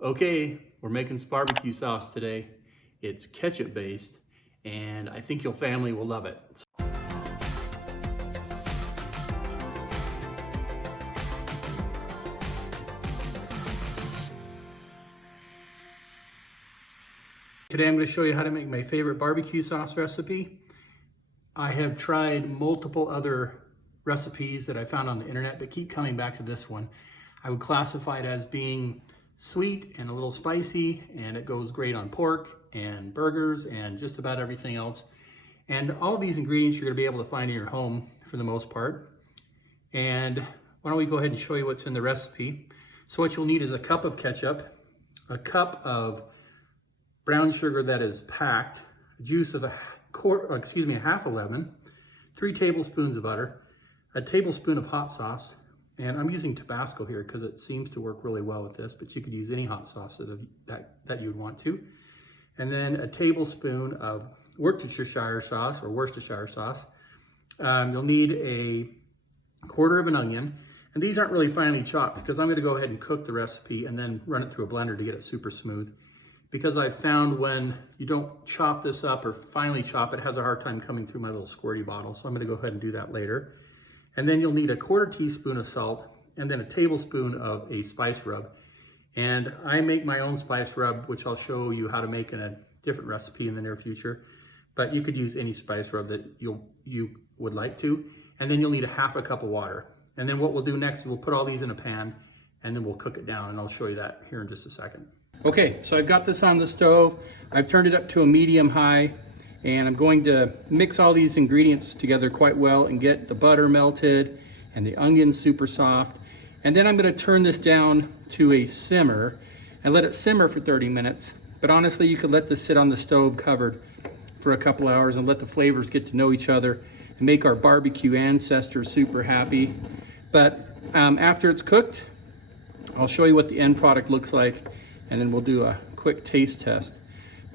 Okay, we're making some barbecue sauce today. It's ketchup based, and I think your family will love it. Today I'm going to show you how to make my favorite barbecue sauce recipe. I have tried multiple other recipes that I found on the internet, but keep coming back to this one. I would classify it as being sweet and a little spicy, and it goes great on pork and burgers and just about everything else. And all of these ingredients you're going to be able to find in your home for the most part. And why don't we go ahead and show you what's in the recipe. So what you'll need is a cup of ketchup, a cup of brown sugar that is packed, juice of a half a lemon, 3 tablespoons of butter, a tablespoon of hot sauce, and I'm using Tabasco here because it seems to work really well with this, but you could use any hot sauce that you'd want to. And then a tablespoon of Worcestershire sauce or Worcestershire sauce. You'll need a quarter of an onion, and these aren't really finely chopped because I'm going to go ahead and cook the recipe and then run it through a blender to get it super smooth. Because I've found when you don't chop this up or finely chop, it has a hard time coming through my little squirty bottle. So I'm going to go ahead and do that later. And then you'll need a quarter teaspoon of salt and then a tablespoon of a spice rub. And I make my own spice rub, which I'll show you how to make in a different recipe in the near future. But you could use any spice rub that you would like to. And then you'll need a half a cup of water. And then what we'll do next is we'll put all these in a pan and then we'll cook it down. And I'll show you that here in just a second. Okay, so I've got this on the stove. I've turned it up to a medium high, and I'm going to mix all these ingredients together quite well and get the butter melted and the onions super soft. And then I'm going to turn this down to a simmer and let it simmer for 30 minutes. But honestly, you could let this sit on the stove covered for a couple hours and let the flavors get to know each other and make our barbecue ancestors super happy. But after it's cooked, I'll show you what the end product looks like, and then we'll do a quick taste test.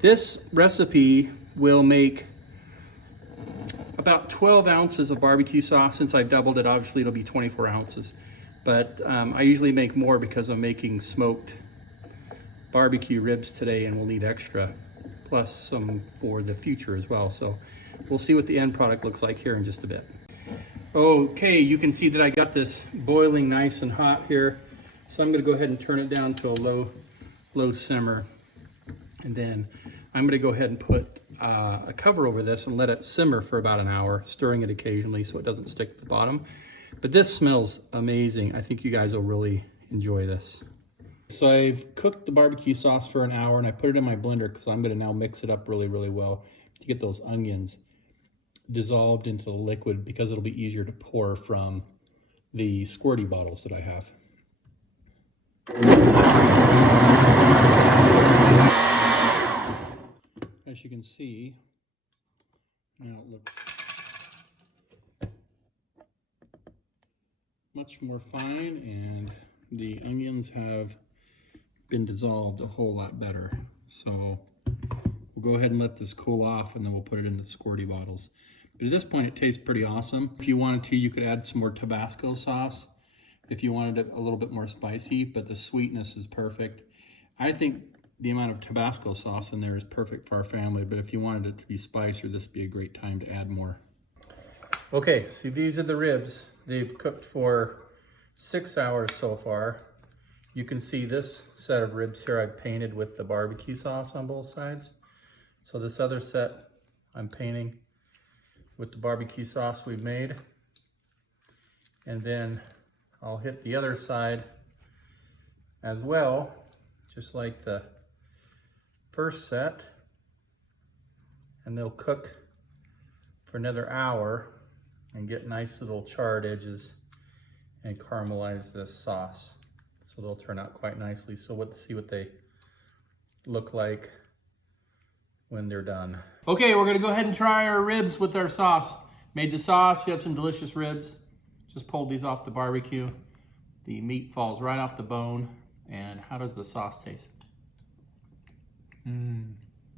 This recipe will make about 12 ounces of barbecue sauce. Since I've doubled it, obviously it'll be 24 ounces. But I usually make more because I'm making smoked barbecue ribs today, and we'll need extra, plus some for the future as well. So we'll see what the end product looks like here in just a bit. Okay, you can see that I got this boiling nice and hot here. So I'm gonna go ahead and turn it down to a low simmer, and then I'm going to go ahead and put a cover over this and let it simmer for about an hour, stirring it occasionally so it doesn't stick to the bottom. But this smells amazing. I think you guys will really enjoy this. So I've cooked the barbecue sauce for an hour, and I put it in my blender because I'm going to now mix it up really well to get those onions dissolved into the liquid, because it'll be easier to pour from the squirty bottles that I have. As you can see, now it looks much more fine, and the onions have been dissolved a whole lot better. So we'll go ahead and let this cool off, and then we'll put it in the squirty bottles. But at this point, it tastes pretty awesome. If you wanted to, you could add some more Tabasco sauce if you wanted it a little bit more spicy, but the sweetness is perfect. I think the amount of Tabasco sauce in there is perfect for our family, but if you wanted it to be spicier, this would be a great time to add more. Okay, see, these are the ribs. They've cooked for 6 hours so far. You can see this set of ribs here I've painted with the barbecue sauce on both sides. So this other set I'm painting with the barbecue sauce we've made. And then I'll hit the other side as well, just like the first set, and they'll cook for another hour and get nice little charred edges and caramelize this sauce. So they'll turn out quite nicely. So let's see what they look like when they're done. Okay, we're gonna go ahead and try our ribs with our sauce. Made the sauce, you have some delicious ribs. Just pulled these off the barbecue. The meat falls right off the bone. And how does the sauce taste?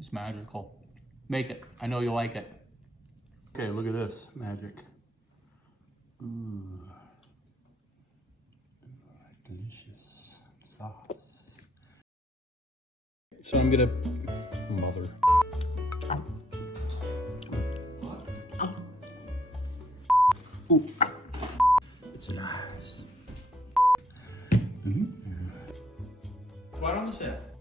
It's magical. Make it. I know you'll like it. Okay, look at this magic. Ooh. Delicious sauce. So I'm gonna, mother. Ooh, it's nice. Right on the set.